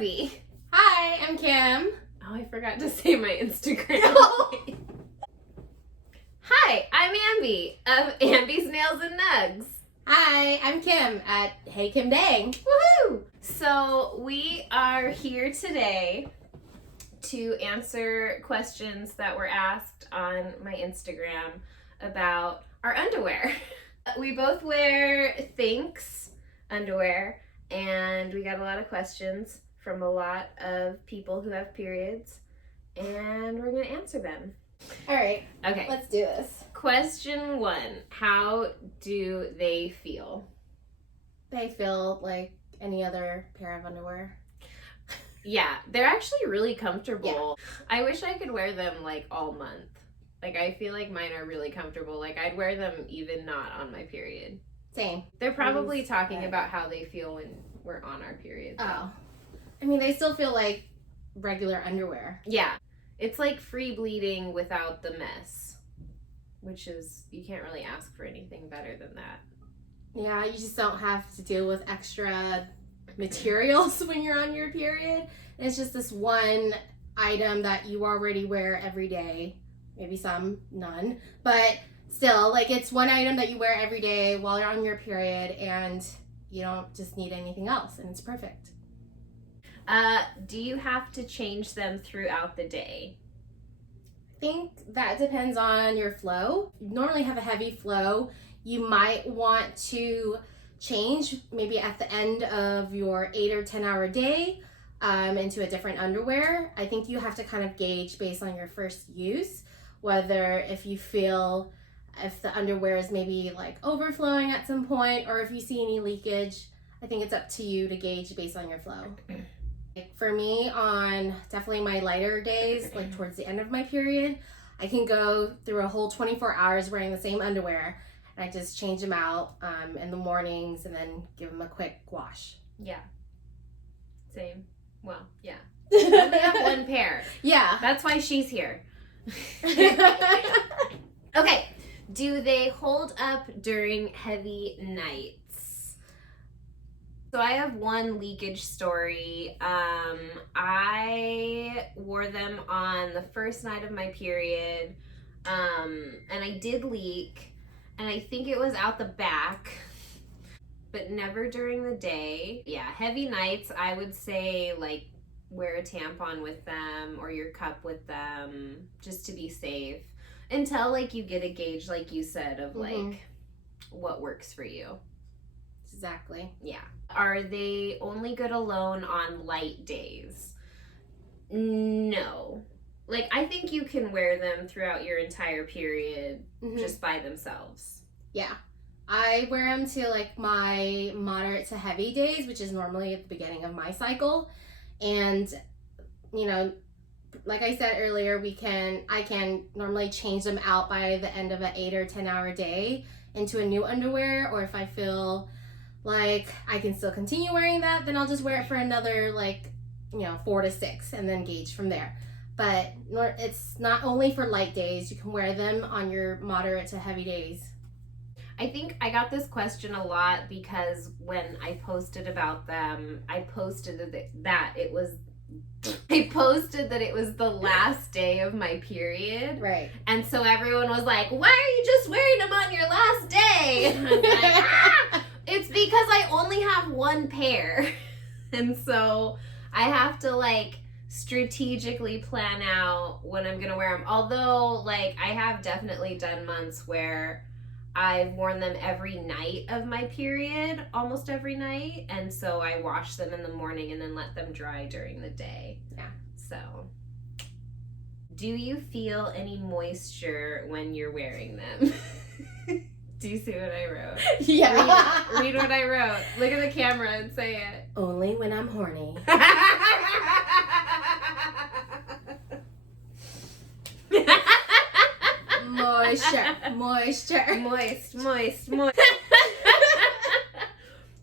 Ambie. Hi, I'm Kim. Oh, I forgot to say my Instagram. Hi, I'm Ambie of Ambie's Nails and Nugs. Hi, I'm Kim at Hey Kim Dang. Woohoo! So we are here today to answer questions that were asked on my Instagram about our underwear. We both wear Thinx underwear, and we got a lot of questions from a lot of people who have periods, and we're going to answer them. All right, Okay. let's do this. Question 1. How do they feel? They feel like any other pair of underwear. Yeah, they're actually really comfortable. Yeah. I wish I could wear them like all month. Like, I feel like mine are really comfortable. Like, I'd wear them even not on my period. Same. They're probably talking about how they feel when we're on our period. Oh. I mean, they still feel like regular underwear. Yeah. It's like free bleeding without the mess, which is, you can't really ask for anything better than that. Yeah, you just don't have to deal with extra materials when you're on your period. It's just this one item that you already wear every day. Maybe some, none. But still, like, it's one item that you wear every day while you're on your period, and you don't just need anything else, and it's perfect. Do you have to change them throughout the day? I think that depends on your flow. You normally have a heavy flow. You might want to change maybe at the end of your 8 or 10 hour day into a different underwear. I think you have to kind of gauge based on your first use, whether if you feel if the underwear is maybe like overflowing at some point, or if you see any leakage. I think it's up to you to gauge based on your flow. For me, on definitely my lighter days, like towards the end of my period, I can go through a whole 24 hours wearing the same underwear, and I just change them out in the mornings and then give them a quick wash. Yeah. Same. Well, yeah. I only have one pair. Yeah. That's why she's here. Okay. Do they hold up during heavy nights? So I have one leakage story. I wore them on the first night of my period, and I did leak, and I think it was out the back, but never during the day. Yeah, heavy nights, I would say, like, wear a tampon with them or your cup with them just to be safe until, like, you get a gauge, like you said, of, like, what works for you. Exactly. Yeah. Are they only good alone on light days? No. Like, I think you can wear them throughout your entire period just by themselves. Yeah. I wear them to, like, my moderate to heavy days, which is normally at the beginning of my cycle. And, you know, like I said earlier, I can normally change them out by the end of an 8 or 10 hour day into a new underwear, or if I feel like I can still continue wearing that, then I'll just wear it for another, 4 to 6 and then gauge from there. But it's not only for light days. You can wear them on your moderate to heavy days. I think I got this question a lot because when I posted about them, I posted that it was the last day of my period. Right. And so everyone was like, why are you just wearing them on your last day? And I was like, it's because I only have one pair. And so I have to, like, strategically plan out when I'm going to wear them. Although, like, I have definitely done months where I've worn them every night of my period, almost every night. And so I wash them in the morning and then let them dry during the day. Yeah. So, do you feel any moisture when you're wearing them? Do you see what I wrote? Yeah. Read what I wrote. Look at the camera and say it. Only when I'm horny. Moisture. Moist.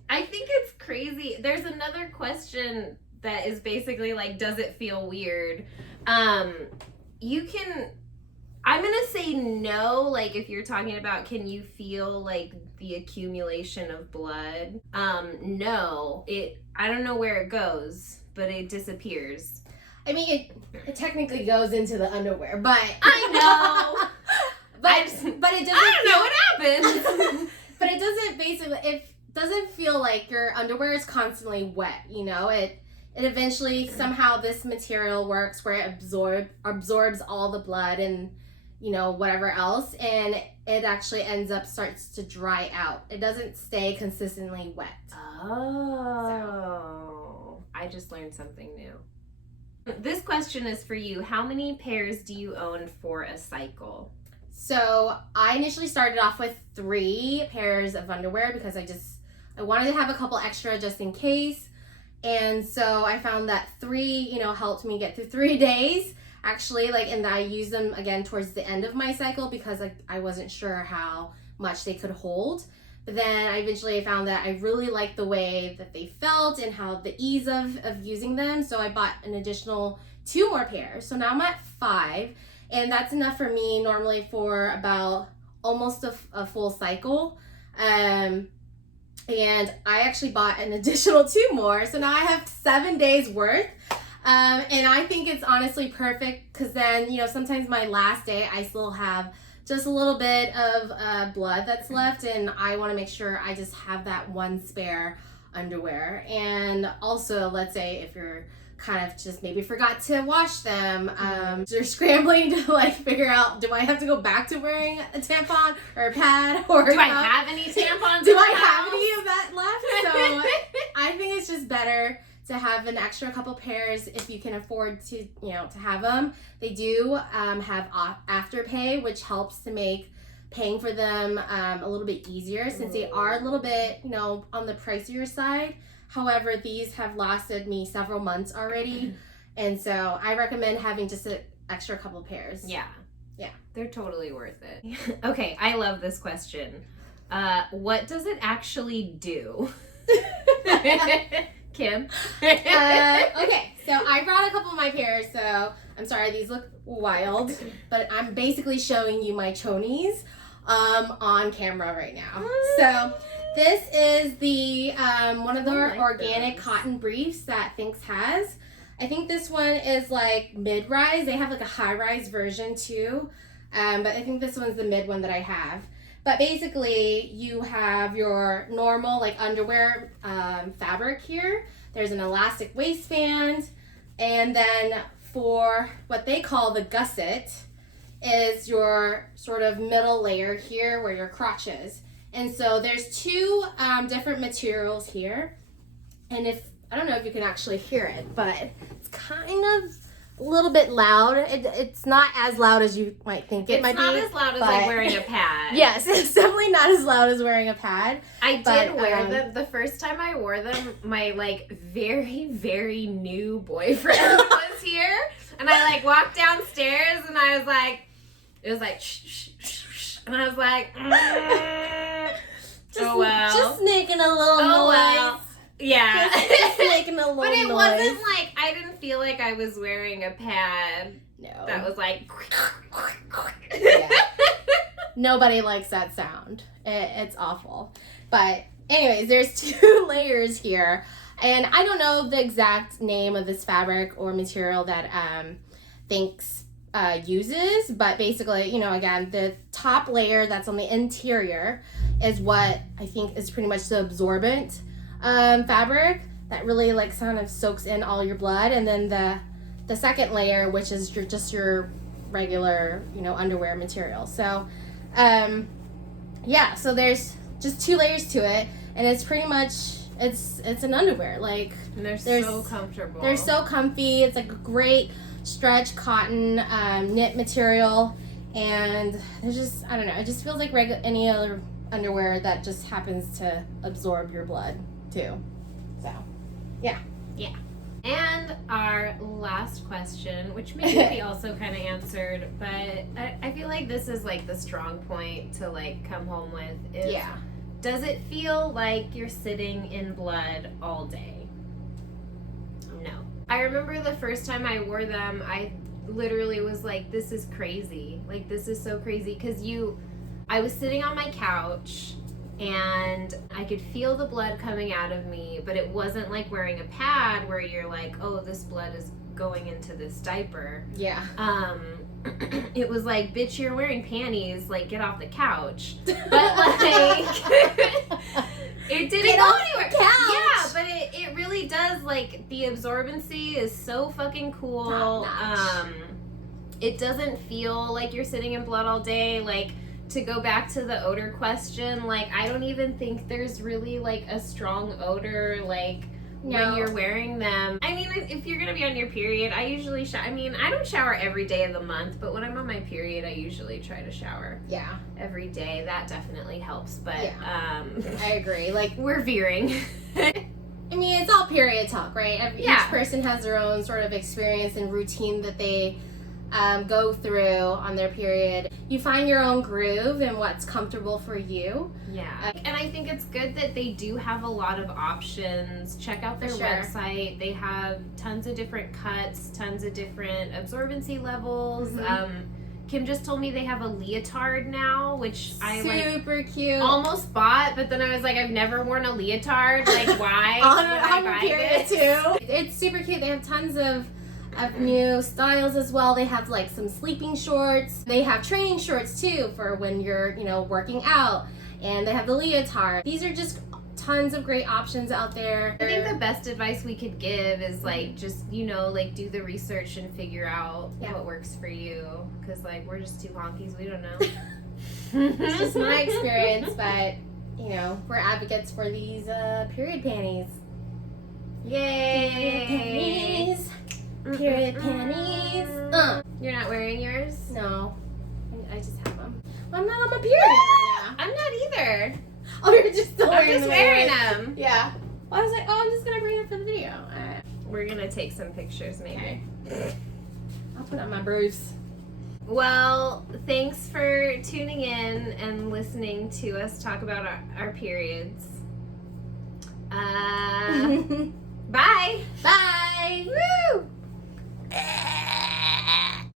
I think it's crazy. There's another question that is basically like, does it feel weird? I'm going to say no, like, if you're talking about can you feel, like, the accumulation of blood? No. I don't know where it goes, but it disappears. I mean, it technically goes into the underwear, but I know. but it doesn't. I don't know what happens. But it doesn't basically. It doesn't feel like your underwear is constantly wet. You know, it eventually somehow this material works where it absorbs all the blood and whatever else, and it actually starts to dry out. It doesn't stay consistently wet. Oh, I just learned something new. This question is for you. How many pairs do you own for a cycle? So I initially started off with 3 pairs of underwear because I wanted to have a couple extra just in case. And so I found that 3, helped me get through 3 days. Actually, and I used them again towards the end of my cycle because I wasn't sure how much they could hold. But then I eventually found that I really liked the way that they felt and how the ease of using them. So I bought an additional 2 more pairs. So now I'm at 5, and that's enough for me normally for about almost a full cycle. And I actually bought an additional 2 more. So now I have 7 days worth. And I think it's honestly perfect because then, sometimes my last day I still have just a little bit of blood that's left, and I want to make sure I just have that one spare underwear. And also, let's say if you're kind of just maybe forgot to wash them, you're scrambling to figure out, do I have to go back to wearing a tampon or a pad, or do I have any tampons? Do I have any of that left? So I think it's just better to have an extra couple pairs if you can afford to, to have them. They do have afterpay, which helps to make paying for them a little bit easier since they are a little bit, on the pricier side. However, these have lasted me several months already. And so I recommend having just an extra couple pairs. Yeah. Yeah. They're totally worth it. Okay, I love this question. What does it actually do? Kim? Okay, so I brought a couple of my pairs, so I'm sorry, these look wild, but I'm basically showing you my chonies on camera right now. So this is the one of the organic cotton briefs that Thinx has. I think this one is mid-rise. They have a high-rise version too, but I think this one's the mid one that I have. But basically, you have your normal underwear fabric here. There's an elastic waistband, and then for what they call the gusset is your sort of middle layer here where your crotch is. And so there's 2 different materials here, and I don't know if you can actually hear it, but it's kind of a little bit loud. It's not as loud as you might think it might be. It's not as loud as wearing a pad. Yes, it's definitely not as loud as wearing a pad. I did wear them. The first time I wore them, my very, very new boyfriend was here. And I walked downstairs and I was like, it was like, shh, shh, shh, shh. And I was like, just making a little noise. Well. Yeah. Just making a little noise. But it wasn't I didn't feel like I was wearing a pad. No. That was Yeah. Nobody likes that sound. It's awful. But anyways, there's 2 layers here. And I don't know the exact name of this fabric or material that Thinx uses. But basically, again, the top layer that's on the interior is what I think is pretty much the absorbent fabric that really kind of soaks in all your blood, and then the second layer, which is just your regular underwear material. So so there's just 2 layers to it, and it's pretty much it's an underwear. They're so comfortable. They're so comfy. It's a great stretch cotton knit material, and there's just, I don't know, it just feels like any other underwear that just happens to absorb your blood too. So yeah. And our last question, which maybe we also kind of answered, but I feel like this is the strong point to come home with is, does it feel like you're sitting in blood all day? No. I remember the first time I wore them, I literally was like, this is crazy. This is so crazy, because I was sitting on my couch and I could feel the blood coming out of me, but it wasn't like wearing a pad where you're like, oh, this blood is going into this diaper. Yeah. It was like, bitch, you're wearing panties, like, get off the couch. But like it didn't go anywhere. Yeah, but it really does, like, the absorbency is so fucking cool. It doesn't feel like you're sitting in blood all day. Like, to go back to the odor question, like, I don't even think there's really like a strong odor, like, when you're wearing them. I mean, if you're gonna be on your period, I usually shower. I mean, I don't shower every day of the month, but when I'm on my period, I usually try to shower. Yeah. Every day. That definitely helps. But yeah. I agree. Like, we're veering. I mean, it's all period talk, right? Each person has their own sort of experience and routine that they go through on their period. You find your own groove and what's comfortable for you. Yeah. And I think it's good that they do have a lot of options. Check out their website. They have tons of different cuts, tons of different absorbency levels. Kim just told me they have a leotard now, which I super cute. Almost bought, but then I was like, I've never worn a leotard. Like, why? on my period too. It's super cute. They have tons of new styles as well. They have like some sleeping shorts. They have training shorts too for when you're, working out. And they have the leotard. These are just tons of great options out there. I think the best advice we could give is like, just, like, do the research and figure out what works for you. Because like, we're just two honkies. We don't know. It's just my experience, but we're advocates for these period panties. Yay! Period panties. Period panties. You're not wearing yours? No. I just have them. Well, I'm not on my period right now. I'm not either. Oh, you're just still I'm just wearing them. Yeah. Well, I was like, I'm just going to bring them for the video. We're going to take some pictures maybe. Okay. I'll put on my briefs. Well, thanks for tuning in and listening to us talk about our periods. Bye. Bye. Woo!